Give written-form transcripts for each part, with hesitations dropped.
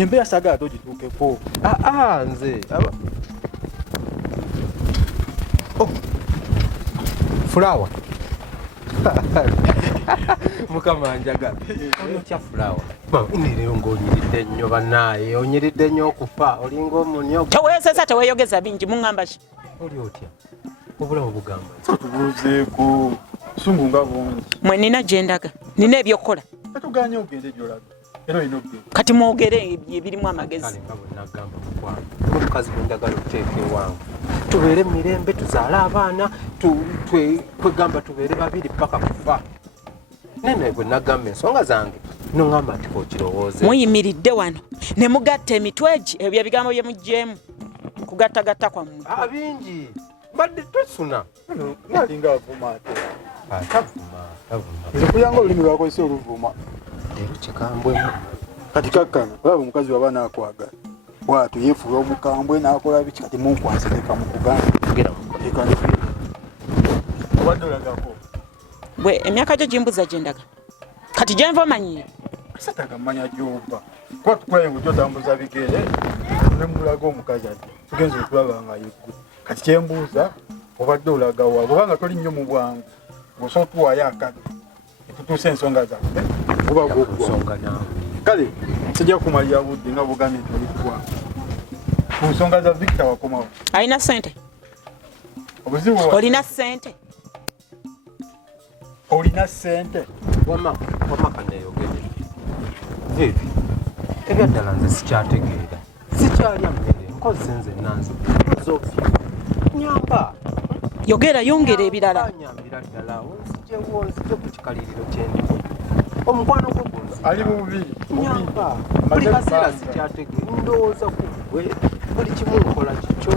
Embeera sagala togituukeko. Nze. Oh. Flower. Mukama njagala. Olya flower. Nilero ng'onyiridde nnyo bannaaye, onyiridde nnyo okufa, olinga omunyo. Teweesesa teweeyogeza bingi muŋŋamba ki? Oli otya? Obulawo bugamba. Tubuuzeeko. Sungu nga bungi. Mwe nina gye ndaga. Nina ebyokkola. Tuganye ogende gy'olaga. Era olina okugenda. Kati mwogere ebirimu amagezi. Kale nga bwe nagamba mukwano. Omukazi gwe njagala okuteeka ewange. Tubeere mu mirembe, tuzaale abaana, twegamba tubeere babiri paka kufa. Nene bwe nagamba ensonga zange noŋŋamba nti kokirowooze. Muyimiridde wano ne mugatta emitwe gi ebyo ebigambo bye muggyemu kugattagatta kwammwe. Bingi badde tosuna. Nalinga avuma ate. Tavuma. Nze kuyanga olulimi lwakozesa oluvuma. Leero kikambwemu. Kati kakkana olaba omukazi waba naakwagala. Bw'atyo yeefuula omukambwe n'akola biki kati munkwasireka mu kugamba. Obadde olagako. Bwe emyaka gyo gimbuza gye ndaga. Kati gye nva omanyiire. Sataga mmanya gy'ova. Kuba tukulaye ng'ojja otambuza bigere ne mulaga omukazi ati tugenze okulaba nga yeggwe. Kati kyembuuza obadde olaga wa kubanga toli nnyo mu bwangu ng'osobola otuwaayo akadde tutuuse ensonga zaffe oba nsonga naawe. Kale sijja kumalira budde nga bugambye nti oli ggwanga ku nsonga za Victor wakomawo. Alina ssente? Obuzibu olina ssente? Olina ssente? Wamaka neeyogere. Vivi, ebyaddala nze sikyategeera. Sikyalya mmere, nkoze nze nanze. Zofya. Nyamba. Yogera yongera ebirala. Nyambira ddala, nzije ku kikaliriro ky'endimu. Omukwano gwo gunzi. Ali mu bubiri. Nyamba. Buli kaseera sikyategeera. Ndowooza ku ggwe. Buli kimu nkola kikyo.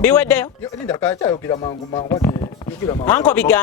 Biweddeyo? Linda kakyayogera mangu ate yogera mangu. Anko bigambo.